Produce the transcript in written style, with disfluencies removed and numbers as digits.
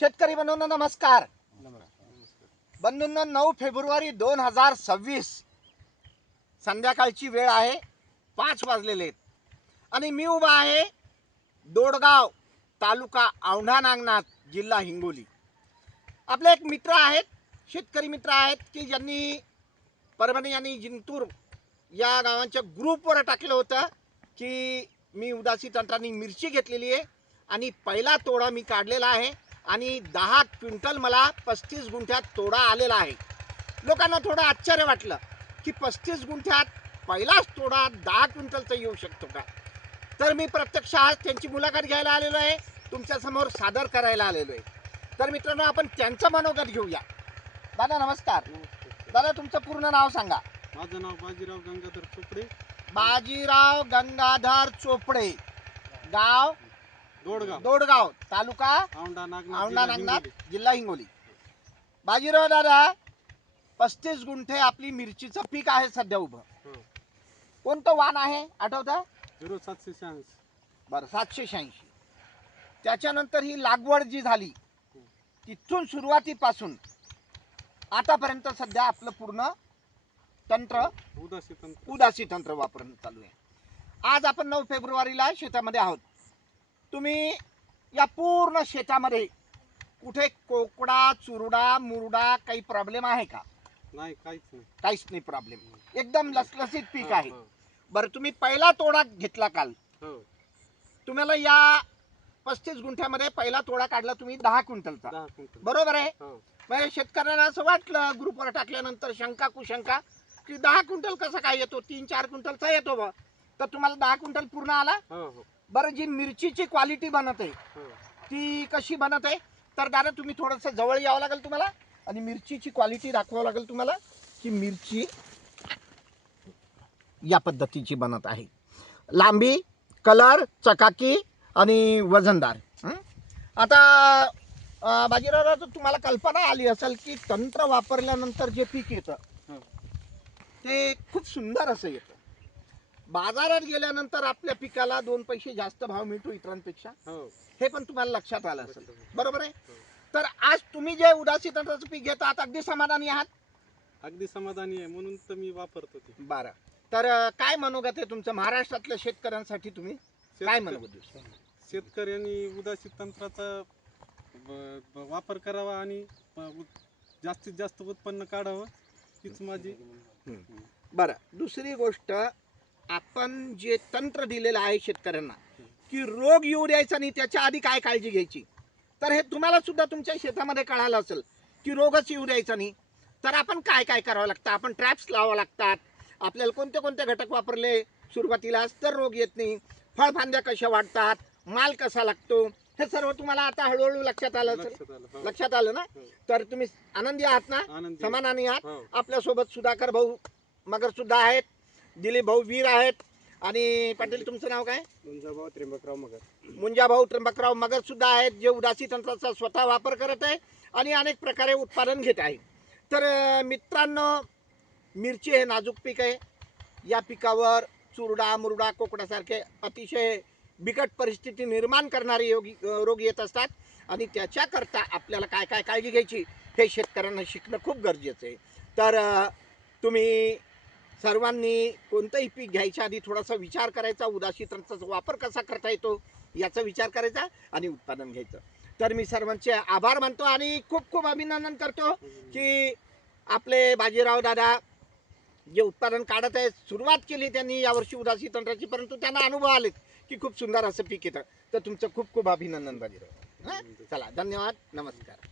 शेतकरी बंधूंनो नमस्कार. बंधूंनो 9 फेब्रुवारी 2026 संध्याकाळची वेळ आहे. 5 वाजलेले आहेत आणि मी उभा आहे दोडगाव तालुका औंढा नागनाथ जिल्हा हिंगोली. आपले एक मित्र आहेत, शेतकरी मित्र आहेत की ज्यांनी परभणी आणि जिंतूर या गावांच्या ग्रुपवर टाकलं होतं की मी उदासी तंत्राने मिरची घेतलेली आहे आणि पहिला तोडा मी काढलेला आहे आणि 10 क्विंटल मला 35 गुंठ्यात तोडा आलेला आहे. लोकांना थोडं आश्चर्य वाटलं की 35 गुंठ्यात पहिलाच तोडा 10 क्विंटलचा येऊ शकतो का. तर मी प्रत्यक्षात त्यांची मुलाखत घ्यायला आलेलो आहे, तुमच्या समोर सादर करायला आलेलो आहे. तर मित्रांनो, आपण त्यांचं मनोगत घेऊया. दादा नमस्कार. दादा तुमचं पूर्ण नाव सांगा. माझं नाव बाजीराव गंगाधर चोपडे. बाजीराव गंगाधर चोपडे, गाव दोडगाव तालुका औंढा नागनाथ जिल्हा हिंगोली. बाजीराव दादा, 35 गुंठे आपली मिरचीचं पीक आहे सध्या उभं. कोणतं वाण आहे आठवतं? 0786. बरं, 786. त्याच्यानंतर ही लागवड जी झाली तिथून सुरुवातीपासून आतापर्यंत सध्या आपलं पूर्ण तंत्र उदासी तंत्र वापरणं चालू आहे. आज आपण 9 फेब्रुवारीला शेतामध्ये आहोत. तुम्ही या पूर्ण शेतामध्ये कुठे कोकडा, चुरडा, मुरडा काही प्रॉब्लेम आहे का? नाही, काहीच नाही प्रॉब्लेम. एकदम लसलसीत पीक आहे. बरं, तुम्ही पहिला तोडा घेतला काल. तुम्हाला या 35 गुंठ्यामध्ये पहिला तोडा काढला तुम्ही 10 क्विंटलचा, बरोबर आहे? म्हणजे शेतकऱ्यांना असं वाटलं ग्रुपवर टाकल्यानंतर शंका कुशंका की 10 क्विंटल कसं काय येतो, 3-4 क्विंटलचा येतो बा. तर तुम्हाला 10 क्विंटल पूर्ण आला. बरं, जी मिरचीची क्वालिटी बनत आहे ती कशी बनत आहे? तर दादा तुम्ही थोडंसं जवळ यावं लागेल तुम्हाला आणि मिरचीची क्वालिटी दाखवावं लागेल तुम्हाला की मिरची या पद्धतीची बनत आहे. लांबी, कलर, चकाकी आणि वजनदार. आता बाजीराव, तुम्हाला कल्पना आली असेल की तंत्र वापरल्यानंतर जे पीक येतं ते खूप सुंदर असं येतं. बाजारात गेल्यानंतर आपल्या पिकाला 2 पैसे जास्त भाव मिळतो इतरांपेक्षा. हे पण तुम्हाला लक्षात आलं असेल, बरोबर आहे? तर आज तुम्ही जे उदासी तंत्राचं पीक घेतात अगदी समाधानी आहात? अगदी समाधानी आहे, म्हणून तर मी वापरतो ते. बरं, तर काय मनोगत आहे तुमचं महाराष्ट्रातल्या शेतकऱ्यांसाठी? तुम्ही काय मनोगत? शेतकऱ्यांनी उदासी तंत्राचा वापर करावा आणि जास्तीत जास्त उत्पन्न काढावं, हीच माझी. बरं, दुसरी गोष्ट, आपण जे तंत्र दिलेलं आहे शेतकऱ्यांना की रोग येऊ द्यायचा नाही, त्याच्या आधी काय काळजी घ्यायची, तर हे तुम्हाला सुद्धा तुमच्या शेतामध्ये कळालं असेल की रोगच येऊ द्यायचा नाही. तर आपण काय काय करावं लागतं? आपण ट्रॅप्स लावावं लागतात. आपल्याला कोणते कोणते घटक वापरले सुरुवातीलाच तर रोग येत नाही. फळफांद्या कशा वाढतात, माल कसा लागतो, हे सर्व तुम्हाला आता हळूहळू लक्षात आलं असेल. लक्षात आलं ना? तर तुम्ही आनंदी आहात ना? समाधानी आहात? आपल्यासोबत सुधाकर भाऊ मगर सुद्धा आहेत, दिलीप भाऊ वीर आहेत आणि पाटील तुमचं नाव काय? मुंजाभाऊ त्र्यंबकराव मगर. मुंजाभाऊ त्र्यंबकराव मगर सुद्धा आहेत, जे उदासी तंत्राचा स्वतः वापर करत आहे आणि अनेक प्रकारे उत्पादन घेत आहे. तर मित्रांनो, मिरची हे नाजूक पीक आहे. या पिकावर चुरडा, मुरडा, कोकडासारखे अतिशय बिकट परिस्थिती निर्माण करणारे रोग येत असतात आणि त्याच्याकरता आपल्याला काय काय काळजी घ्यायची हे शेतकऱ्यांना शिकणं खूप गरजेचं आहे. तर तुम्ही सर्वांनी कोणतंही पीक घ्यायच्या आधी थोडासा विचार करायचा, उदासी तंत्राचा वापर कसा करता येतो याचा विचार करायचा आणि उत्पादन घ्यायचं. तर मी सर्वांचे आभार मानतो आणि खूप खूप अभिनंदन करतो की आपले बाजीराव दादा जे उत्पादन काढत आहे, सुरुवात केली त्यांनी यावर्षी उदासी तंत्राची, परंतु त्यांना अनुभव आले की खूप सुंदर असं पीक येतं. तर तुमचं खूप खूप अभिनंदन बाजीराव. चला, धन्यवाद, नमस्कार.